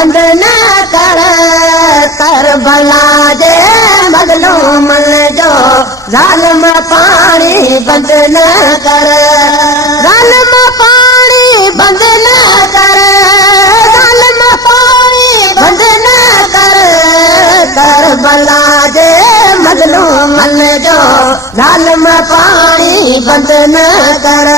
बंद न कर करबला जे मज़लूमन जो ज़ालिम पाणी बंद न कर ज़ालिम पाणी बंद न कर ज़ालिम पाणी बंद न कर करबला जे मज़लूमन जो ज़ालिम पाणी बंद न कर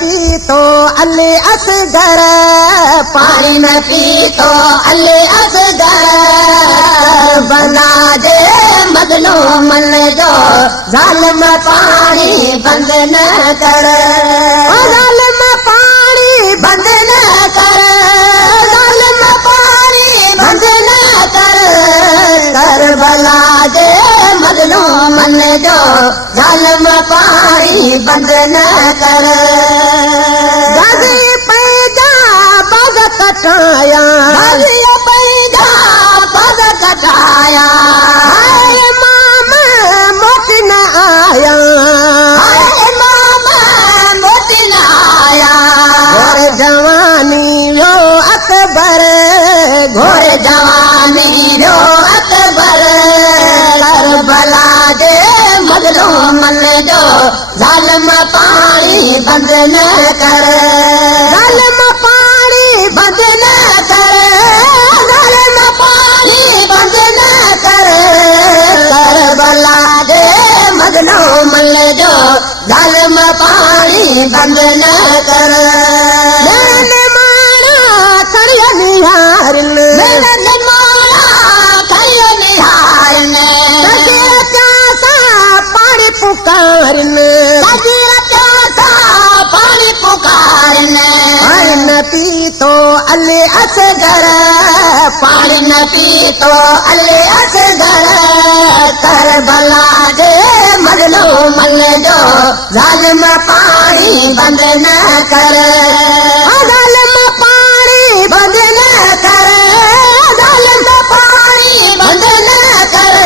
पीतो अले असगर पानी न पीतो अले असगर बना दे मज़लूमन जो ज़ालिम पाणी बंद न कर ज़ालिम पाणी बंद न कर ज़ालिम पाणी बंद न कर करबला जे मज़लूमन जो ज़ालिम पाणी बंद न कर कटाया पैदा पग कटाया इमाम मोट न आया इमाम मोट न आया घोर जवानी रो अकबर घोर जवानी रो अकबर करबला जे मज़लूमन जो ज़ालिम पाणी बंद न कर ज़ालिम पाणी बंद न कर ज़ालिम पाणी बंद न कर करबला जे मज़लूमन जो ज़ालिम पाणी बंद न कर माना खड़िया निहारन पाणी पुकारन पाणी पुकारन न पीतो अले असगर पानी न पीतो अले असगर करबला जे मज़लूमन जो ज़ालिम पाणी बंद न कर ज़ालिम पाणी बंद न कर ज़ालिम पाणी बंद न कर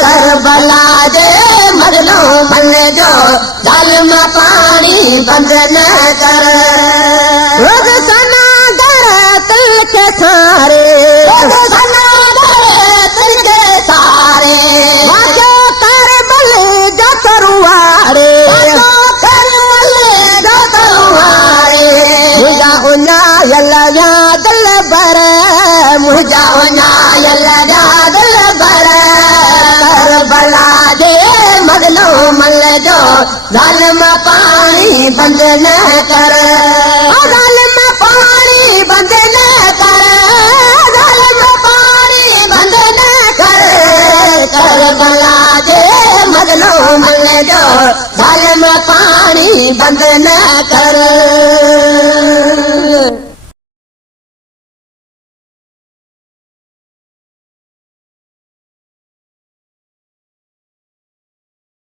करबला जे मज़लूमन जो ज़ालिम पाणी बंद न कर सारे सारे करबल जो तरुआरे मुझा उन्यायल दिल बर मुझा उन्यायल दिल बर करबला जे मज़लूमन जो ज़ालिम पाणी बंद न कर ज़ालिम पाणी बंद न कर ज़ालिम पाणी बंद न कर करबला जे मज़लूमन जो ज़ालिम पाणी बंद न कर